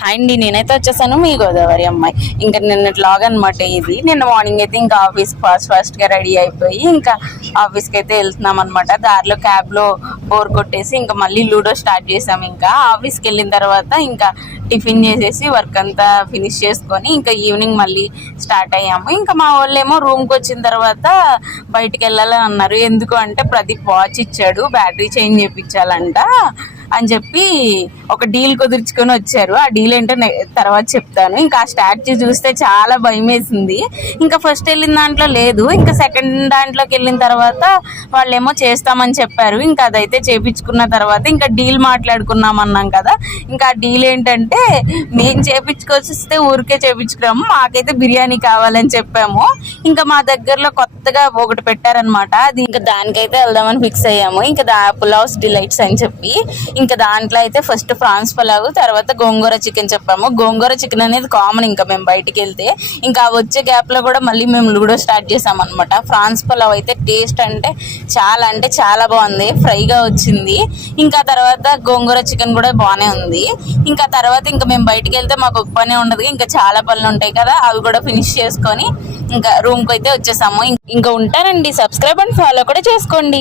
Hi అండి, నేనైతే వచ్చేసాను మీ గోదావరి అమ్మాయి. ఇంకా నిన్న వ్లాగ్ అనమాట ఇది. నిన్న మార్నింగ్ అయితే ఇంకా ఆఫీస్ ఫాస్ట్ గా రెడీ అయిపోయి ఇంకా ఆఫీస్కి అయితే వెళ్తున్నాం అనమాట. దారిలో క్యాబ్ లో బోర్ కొట్టేసి ఇంకా మళ్ళీ లూడో స్టార్ట్ చేసాం. ఇంకా ఆఫీస్కి వెళ్ళిన తర్వాత ఇంకా టిఫిన్ చేసేసి వర్క్ అంతా ఫినిష్ చేసుకొని ఇంకా ఈవినింగ్ మళ్ళీ స్టార్ట్ అయ్యాము. ఇంకా మా వాళ్ళేమో రూమ్కి వచ్చిన తర్వాత బయటికి వెళ్ళాలని అన్నారు. ఎందుకు అంటే ప్రదీప్ వాచ్ ఇచ్చాడు, బ్యాటరీ చేంజ్ చేయించాలంట అని చెప్పి ఒక డీల్ కుదుర్చుకొని వచ్చారు. ఆ డీల్ ఏంటో తర్వాత చెప్తాను. ఇంకా ఆ స్టాచ్యూ చూస్తే చాలా భయం వేసింది. ఇంకా ఫస్ట్ వెళ్ళిన దాంట్లో లేదు, ఇంకా సెకండ్ దాంట్లోకి వెళ్ళిన తర్వాత వాళ్ళేమో చేస్తామని చెప్పారు. ఇంకా అదైతే చేపించుకున్న తర్వాత ఇంకా డీల్ మాట్లాడుకున్నాం అన్నాం కదా. ఇంకా ఆ డీల్ ఏంటంటే మేము చేపించుకొస్తే ఊరికే చేపించుకున్నాము, మాకైతే బిర్యానీ కావాలని చెప్పాము. ఇంకా మా దగ్గరలో కొత్తగా ఒకటి పెట్టారనమాట, అది ఇంకా దానికైతే వెళ్దామని ఫిక్స్ అయ్యాము. ఇంకా పులావ్స్ డిలైట్స్ అని చెప్పి ఇంకా దాంట్లో అయితే ఫస్ట్ ప్రాన్స్ పులావ్, తర్వాత గోంగూర చికెన్ చెప్పాము. గోంగూర చికెన్ అనేది కామన్ ఇంకా మేము బయటికి వెళ్తే. ఇంకా వచ్చే గ్యాప్ లో కూడా మళ్ళీ మేము లూడో స్టార్ట్ చేసాం అనమాట. ప్రాన్స్ పులావ్ అయితే టేస్ట్ అంటే చాలా బాగుంది, ఫ్రైగా వచ్చింది. ఇంకా తర్వాత గోంగూర చికెన్ కూడా బాగానే ఉంది. ఇంకా తర్వాత ఇంకా మేము బయటికి వెళ్తే మాకు ఒక పనే ఉండదు, ఇంకా చాలా పనులు ఉంటాయి కదా, అవి కూడా ఫినిష్ చేసుకొని ఇంకా రూమ్కి అయితే వచ్చేసాము. ఇంకా ఉంటానండి, సబ్స్క్రైబ్ అండ్ ఫాలో కూడా చేసుకోండి.